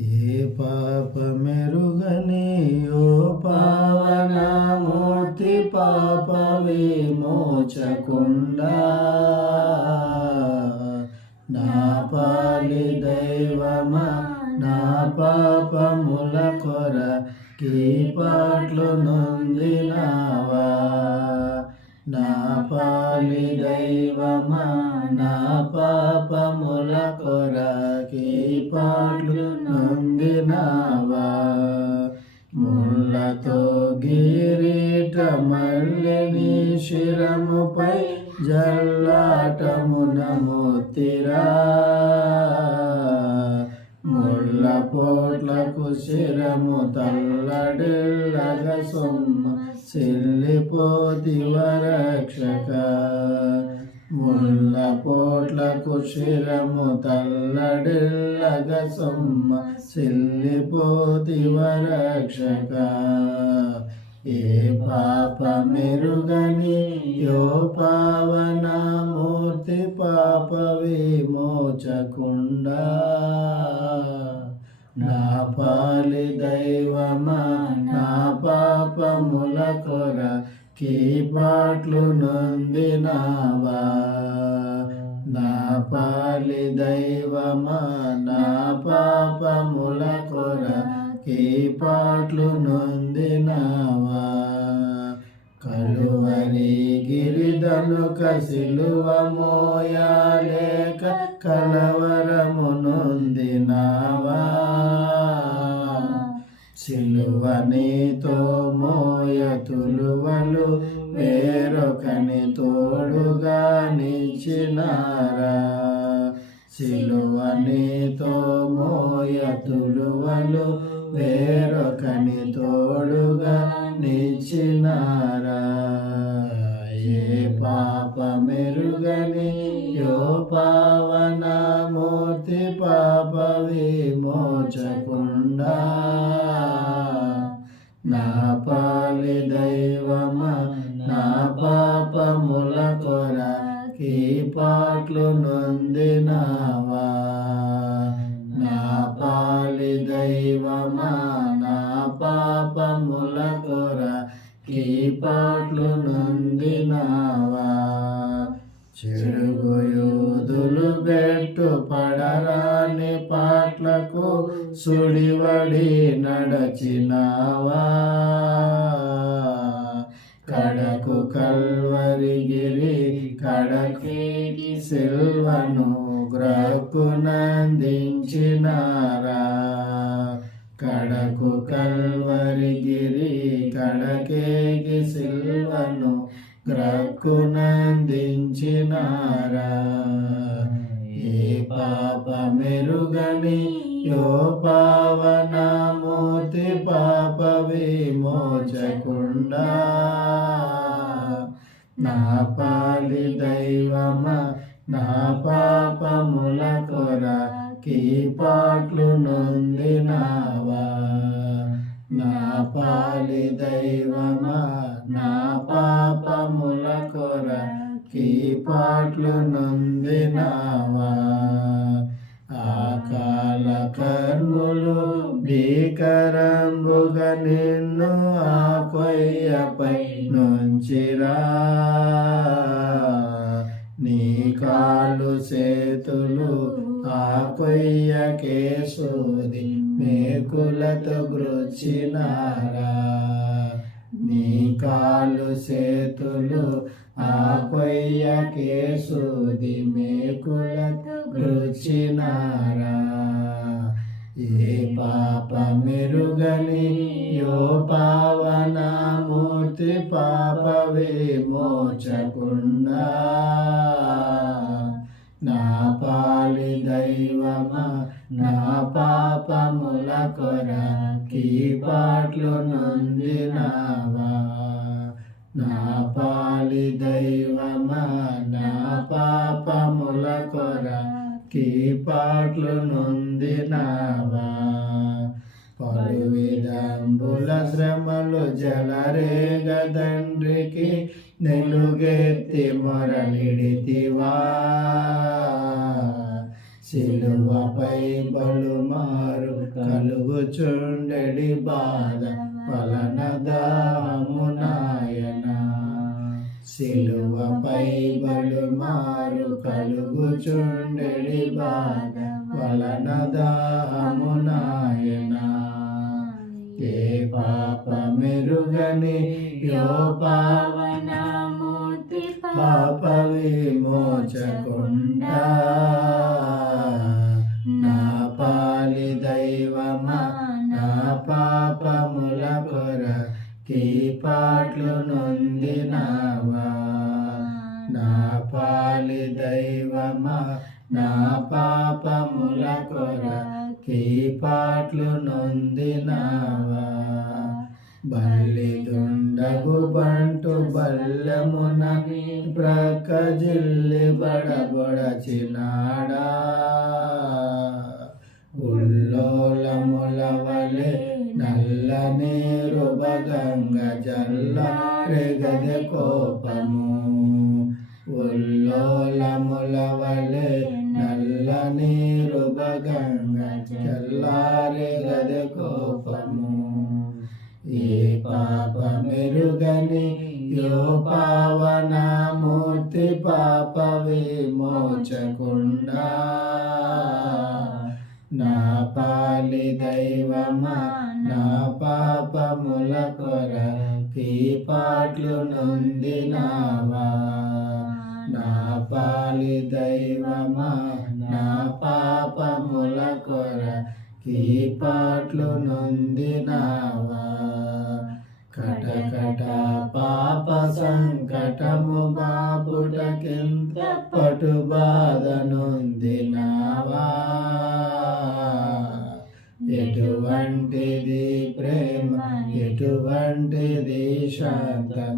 ఏ పాప మెరుగని ఓ పావనమూర్తి పాప విమోచకుండా నా పాలి దైవమా నా పాపముల కొర కీ పాటలు నొందినావా. నా పాలి దైవమా నా పాపముల కొరకి పాటలు తో గిరీట మల్లిని శిరముపై జల్లాటమున మోతిరా. ముళ్ళ పోట్లకు శిరము తల్లడిల్లగ సొమ్మ. సిల్లిపోతి రక్షక ముళ్ళ పోట్లకు శిరము తల్లడిల్లగ సొమ్మ చెల్లిపోతివ ఏ పాప మెరుగని యో పావన మూర్తి పాప విమోచకుండా నా పాలి దైవమా నా పాపముల కొర కీ పాటలు నొందినావా? పాలి దైవమా నా పాపముల కొర కీ పాటలు నొందినావా. కలువరి గిరిదనుక సిలువ మోయాలేక కలవరము నొందినావా. సిలువ నీతో మోయ తులువలు వేరొకని తోడుగాని ఇచ్చినారా సిలువ నీతో మోయ తులువలు వేరొకని తోడుగా నిచ్చినారా ఏ పాప మెరుగని యో పా పాటలు నొందినావా? నా పాలి దైవమా నా పాపముల కొర కీ పాటలు నొందినావా? చెడుగు యూదులు బెట్టు పడరాని పాటలకు సుడివడి నడచినావా? సిల్వను కడకు కల్వరిగిరి కడకేకి సిల్వను గ్రహకునందించినారా ఏ పాప మెరుగని యో పావన మూర్తి పాప విమోచకుండా? నా పాలి దైవమా నా పాపముల కొర కీ పాటలు నొందినావా? నా పాలి దైవమా? నా పాపముల కొర కీ పాటలు నొందినావా? చేతులు ఆ కొయ్యకే సూది మేకులతో గ్రొచ్చినారా నీ కాళ్ళు చేతులు ఆ కొయ్యకే సూది మేకులతో గ్రొచ్చినారా ఏ పాప మెరుగని యో పావన మూర్తి పాప విమోచకుండా పాలి దైవమా? నా పాపముల కొర కీ పాటలు నొందినావా? నా పాలి దైవమా? నా పాపముల కొర కీ పాటలు నొందినావా? పలు విధంబుల శ్రమలు జలరేగ తండ్రికి నెలుగెత్తి మొరలిడితివా? సిలువపై బలుమారు కలుగుచుండెడి బాధ పలన దామునాయన సిలువపై బలు మారు కలుగుచుండెడి బాధ వలన దామునాయన ఏ పాప మెరుగని యో పావనమూర్తి పాప విమోచకుండా నా పాపముల కొర కీ పాటలు నొందినావా? బల్లిదుండగు బంటు బల్లమున ప్రక్క జిల్లి బడబొడచినాడా? ఉల్లోలముల వలె నల్ల నీరు బగంగ జల్ల రేగదె కోపము నల్ల నీరు బగంగ జల్లారెగదె కోపము. ఏ పాప మెరుగని యో పావన మూర్తి పాప విమోచకుండా నా పాలి దైవమా నా పాపముల కొర కీ పాటలు నొందినావా. నా పాలి దైవమా కీపాట్లు నొందినావా? కటకట పాప సంకటము బాపుటకింత పటు బాధ నొందినావా? ఎటువంటిది ప్రేమ? ఎటువంటిది శాంత?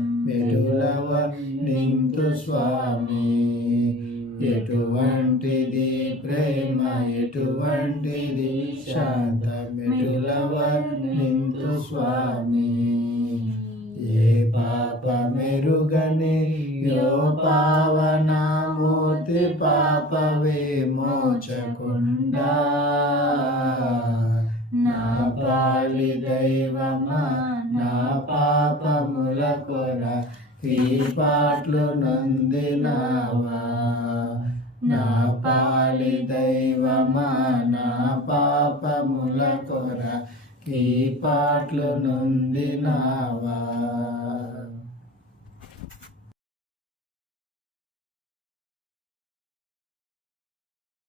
ప్రేమ ఎటువంటిది శాంత మెరులవ స్వామి. ఏ పాప మెరుగని యో పావన మూర్తి పాప విమోచకుండా నా పాలి దైవమా నా పాపముల కొర ఈ పాటలు నొందినావా? నా పాలి దైవమా నా పాపముల కొర ఈ పాటలు నొందినావా?